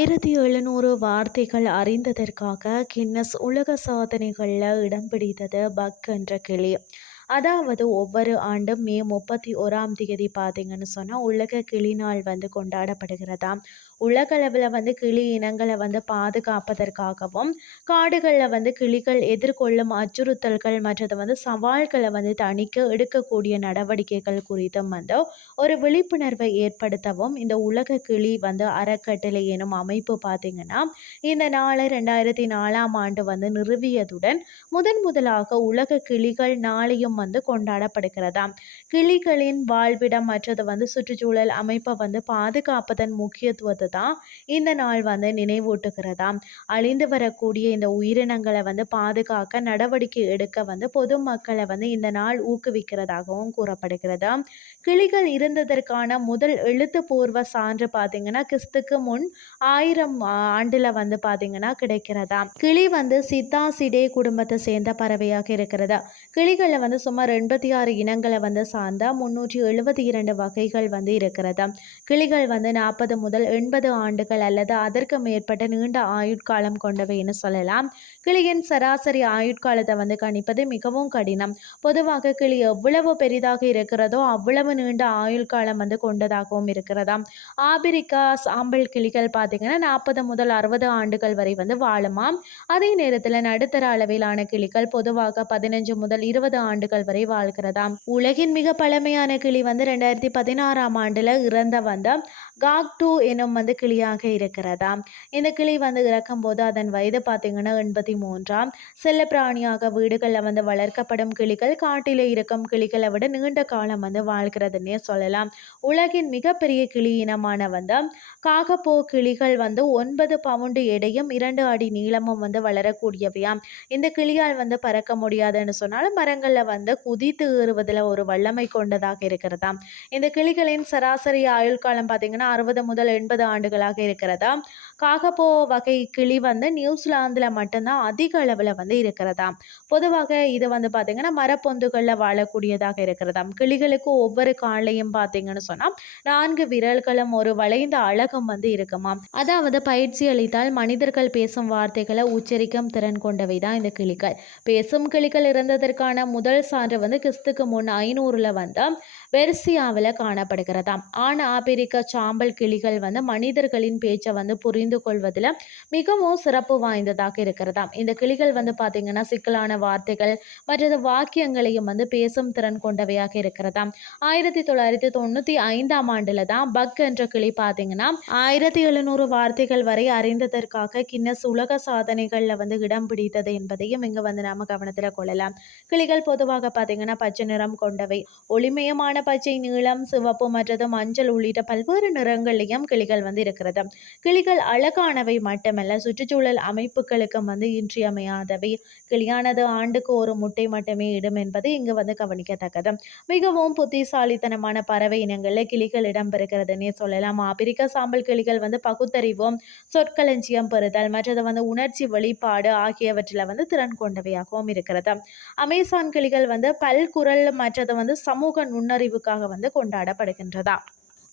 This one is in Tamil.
ஆயிரத்தி எழுநூறு வார்த்தைகள் அறிந்ததற்காக கின்னஸ் உலக சாதனைகளில் இடம் பிடித்தது பக் என்ற கிளி. அதாவது ஒவ்வொரு ஆண்டும் மே முப்பத்தி ஓராம் தேதி பார்த்தீங்கன்னு சொன்னால் உலக கிளி நாள் வந்து கொண்டாடப்படுகிறதாம். உலகளவில் வந்து கிளி இனங்களை வந்து பாதுகாப்பதற்காகவும் காடுகளில் வந்து கிளிகள் எதிர்கொள்ளும் அச்சுறுத்தல்கள் மற்றது வந்து சவால்களை வந்து தணிக்க எடுக்கக்கூடிய நடவடிக்கைகள் குறித்தும் வந்து ஒரு விழிப்புணர்வை ஏற்படுத்தவும் இந்த உலக கிளி வந்து அறக்கட்டளை எனும் அமைப்பு பார்த்திங்கன்னா இந்த நாளை ரெண்டாயிரத்தி நாலாம் ஆண்டு வந்து நிறுவியதுடன் முதன் முதலாக உலக கிளிகள் நாளையும் வந்து கொண்டாடப்படுகிறதாம் கிளிகளின் வாழ்விடம் மற்றது வந்து சுற்றுச்சூழல் அமைப்பை வந்து பாதுகாப்பதன் முக்கியத்துவத்தை தான் இந்த நாள் வந்து நினைவூட்டுகிறதா அழிந்து வரக்கூடிய இந்த உயிரினங்களை வந்து பாதுகாக்க நடவடிக்கை எடுக்க வந்து பொதுமக்களை வந்து இந்த நாள் ஊக்குவிக்கிறதாகவும் கூறப்படுகிறது கிளிகள் இருந்ததற்கான முதல் எழுத்துப்பூர்வ சான்று பார்த்தீங்கன்னா கிறிஸ்துக்கு முன் ஆயிரம் ஆண்டுல வந்து பார்த்தீங்கன்னா கிடைக்கிறதா கிளி வந்து சித்தாசிடே குடும்பத்தை சேர்ந்த பறவையாக இருக்கிறது? கிளிகளில் வந்து சுமார் எண்பத்தி ஆறு இனங்களை வந்து சார்ந்த முன்னூற்றி எழுபத்தி இரண்டு வகைகள் வந்து இருக்கிறது கிளிகள் வந்து நாற்பது முதல் எண்பது ஆண்டுகள் அல்லது அதற்கு மேற்பட்ட நீண்ட ஆயுட்காலம் கொண்டவைன்னு சொல்லலாம். கிளியின் சராசரி ஆயுட்காலத்தை வந்து கணிப்பது மிகவும் கடினம். பொதுவாக கிளி எவ்வளவு பெரிதாக இருக்கிறதோ அவ்வளவு நீண்ட ஆயுட்காலம் வந்து கொண்டதாகவும் இருக்கிறதாம் ஆபிரிக்கா சாம்பல் கிளிகள் பார்த்தீங்கன்னா நாற்பது முதல் அறுபது ஆண்டுகள் வரை வந்து வாழுமாம். அதே நேரத்தில் நடுத்தர அளவிலான கிளிகள் பொதுவாக பதினஞ்சு முதல் இருபது ஆண்டுகள் வரை வாழ்கிறதாம் உலகின் மிக பழமையான கிளி வந்து ரெண்டாயிரத்தி பதினாறாம் ஆண்டுல இறந்த வந்த காக்டூ எனும் வந்து கிளியாக இருக்கிறதா இந்த கிளி வந்து இறக்கும் போது அதன் வயது பார்த்தீங்கன்னா எண்பத்தி மூன்றாம். செல்ல பிராணியாக வீடுகளில் வந்து வளர்க்கப்படும் கிளிகள் காட்டிலே இருக்கும் கிளிகளை விட நீண்ட காலம் வந்து வாழ்கிறதுன்னே சொல்லலாம். உலகின் மிகப்பெரிய கிளி இனமான வந்து காகப்போ கிளிகள் வந்து ஒன்பது பவுண்டு எடையும் இரண்டு அடி நீளமும் வந்து வளரக்கூடியவையாம். இந்த கிளியால் வந்து பறக்க முடியாதுன்னு சொன்னாலும் மரங்களில் வந்து குதித்து ஏறுவதில் ஒரு வல்லமை கொண்டதாக இருக்கிறதா இந்த கிளிகளின் சராசரி ஆயுள் காலம் பார்த்தீங்கன்னா அறுபது முதல் எண்பது ஆண்டு ஆண்டுகளாக இருக்கிறதா காகப்போ வகை கிளி வந்து நியூசிலாந்தில் மட்டும்தான் அதிக அளவில் வந்து இருக்கிறதாம். பொதுவாக இது வந்து பார்த்திங்கன்னா மரப்பொந்துகளில் வாழக்கூடியதாக இருக்கிறதாம். கிளிகளுக்கு ஒவ்வொரு காலையும் பார்த்தீங்கன்னு சொன்னால் நான்கு விரல்களும் ஒரு வளைந்த அழகம் வந்து இருக்குமாம். அதாவது பயிற்சி அளித்தால் மனிதர்கள் பேசும் வார்த்தைகளை உச்சரிக்கும் திறன் கொண்டவை தான் இந்த கிளிகள். பேசும் கிளிகள் இருந்ததற்கான முதல் சான்று வந்து கிறிஸ்துக்கு முன் ஐநூறுல வந்து வெர்சியாவில் காணப்படுகிறதாம். ஆண் ஆப்பிரிக்க சாம்பல் கிளிகள் வந்து மனிதர்களின் பேச்சை வந்து புரிந்து கொள்வதில் மிகவும் சிறப்பு வாய்ந்ததாக இருக்கிறதாம். இந்த கிளிகள் வந்து பார்த்தீங்கன்னா சிக்கலான வார்த்தைகள் மற்றது வாக்கியங்களையும் வந்து பேசும் திறன் கொண்டவையாக இருக்கிறதாம். ஆயிரத்தி தொள்ளாயிரத்தி தொண்ணூற்றி ஐந்தாம் ஆண்டில் தான் பக் என்ற கிளி பார்த்தீங்கன்னா ஆயிரத்தி எழுநூறு வார்த்தைகள் வரை அறிந்ததற்காக கின்னஸ் உலக சாதனைகளில் வந்து இடம் பிடித்தது என்பதையும் இங்கே வந்து நாம் கவனத்தில் கொள்ளலாம். கிளிகள் பொதுவாக பார்த்தீங்கன்னா பச்சை நிறம் கொண்டவை ஒளிமயமான பச்சை நீளம் சிவப்பு மற்றது மஞ்சள் உள்ளிட்ட பல்வேறு நிறங்களையும் கிளிகள் வந்து இருக்கிறது கிளிகள் அழகானவை மட்டுமல்ல சுற்றுச்சூழல் அமைப்புகளுக்கும் வந்து இன்றியமையாதவை. கிளியானது ஆண்டுக்கு ஒரு முட்டை மட்டுமே இடும் என்பது இங்கு வந்து கவனிக்கத்தக்கது. மிகவும் புத்திசாலித்தனமான பறவை இனங்களில் கிளிகள் இடம்பெறுகிறதுனே சொல்லலாம். ஆப்பிரிக்க சாம்பல் கிளிகள் வந்து பகுத்தறிவும் சொற்களஞ்சியம் பெறுதல் மற்றது வந்து உணர்ச்சி வெளிப்பாடு ஆகியவற்றில் வந்து திறன் கொண்டவையாகவும் இருக்கிறது. அமேசான் கிளிகள் வந்து பல்குரல் மற்றது வந்து சமூக நுண்ணறிவுக்காக வந்து கொண்டாடப்படுகின்றதா?